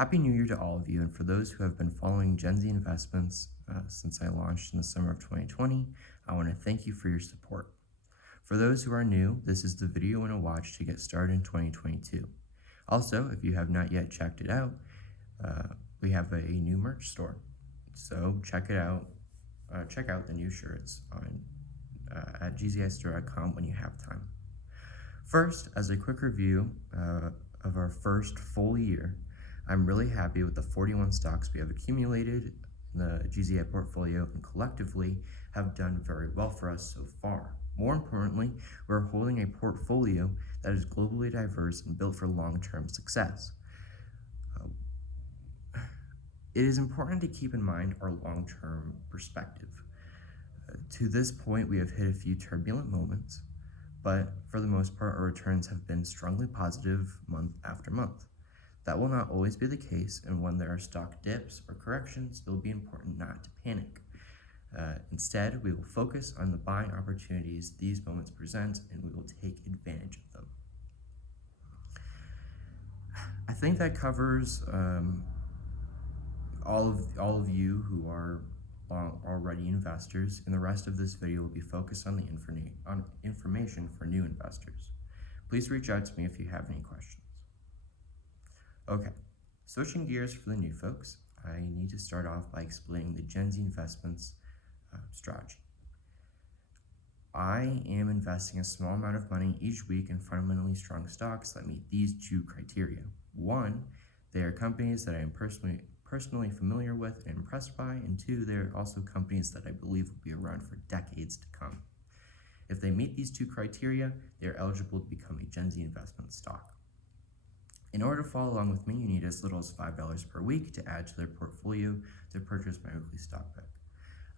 Happy New Year to all of you, and for those who have been following Gen Z Investments since I launched in the summer of 2020, I want to thank you for your support. For those who are new, this is the video you want to watch to get started in 2022. Also, if you have not yet checked it out, we have a new merch store, so check it out. Check out the new shirts on at gzistore.com when you have time. First, as a quick review of our first full year, I'm really happy with the 41 stocks we have accumulated in the GZI portfolio and collectively have done very well for us so far. More importantly, we're holding a portfolio that is globally diverse and built for long-term success. It is important to keep in mind our long-term perspective. To this point, we have hit a few turbulent moments, but for the most part, our returns have been strongly positive month after month. That will not always be the case, and when there are stock dips or corrections, it will be important not to panic. Instead, we will focus on the buying opportunities these moments present, and we will take advantage of them. I think that covers all of you who are already investors, and the rest of this video will be focused on the information for new investors. Please reach out to me if you have any questions. Okay, switching gears for the new folks, I need to start off by explaining the Gen Z Investments strategy. I am investing a small amount of money each week in fundamentally strong stocks that meet these two criteria. One, they are companies that I am personally familiar with and impressed by, and two, they're also companies that I believe will be around for decades to come. If they meet these two criteria, they are eligible to become a Gen Z investment stock. In order to follow along with me, you need as little as $5 per week to add to their portfolio to purchase my weekly stock pick.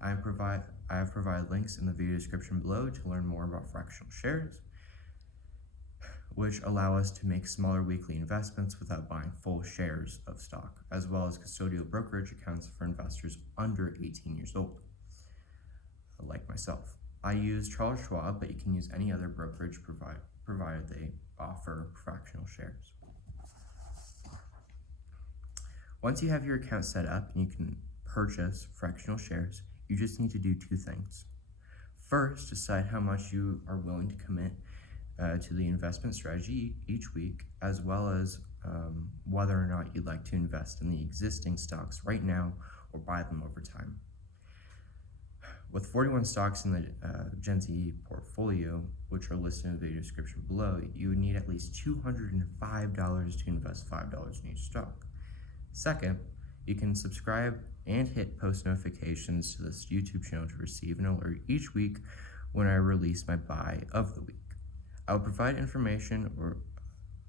I have provided links in the video description below to learn more about fractional shares, which allow us to make smaller weekly investments without buying full shares of stock, as well as custodial brokerage accounts for investors under 18 years old, like myself. I use Charles Schwab, but you can use any other brokerage provided they offer fractional shares. Once you have your account set up and you can purchase fractional shares, you just need to do two things. First, decide how much you are willing to commit to the investment strategy each week, as well as whether or not you'd like to invest in the existing stocks right now or buy them over time. With 41 stocks in the Gen Z portfolio, which are listed in the video description below, you would need at least $205 to invest $5 in each stock. Second, you can subscribe and hit post notifications to this YouTube channel to receive an alert each week when I release my buy of the week. I will provide information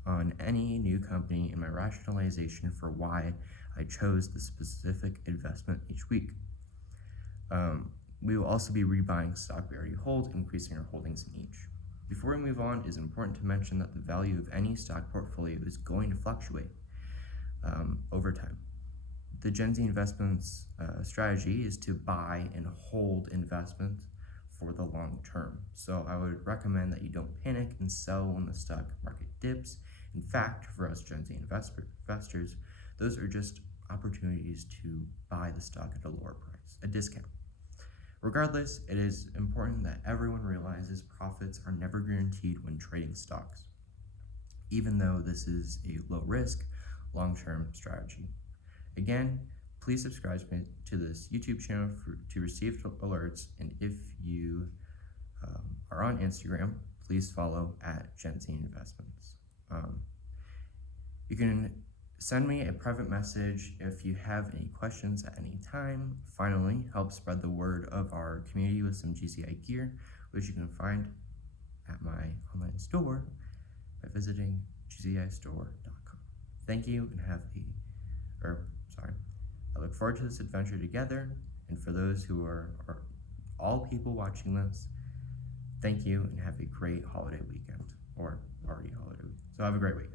on any new company and my rationalization for why I chose the specific investment each week. We will also be rebuying stock we already hold, increasing our holdings in each. Before we move on, it is important to mention that the value of any stock portfolio is going to fluctuate over time. The Gen Z Investments strategy is to buy and hold investments for the long term. So I would recommend that you don't panic and sell when the stock market dips. In fact, for us Gen Z investors, those are just opportunities to buy the stock at a lower price, a discount. Regardless, it is important that everyone realizes profits are never guaranteed when trading stocks, even though this is a low risk, long-term strategy. Again, please subscribe to this YouTube channel to receive alerts, and if you are on Instagram, please follow at Gen Z Investments. You can send me a private message if you have any questions at any time. Finally, help spread the word of our community with some GZI gear, which you can find at my online store by visiting gzistore.com. Thank you, and I look forward to this adventure together, and for those who are all people watching this, thank you and have a great holiday weekend, or already holiday week. So have a great week.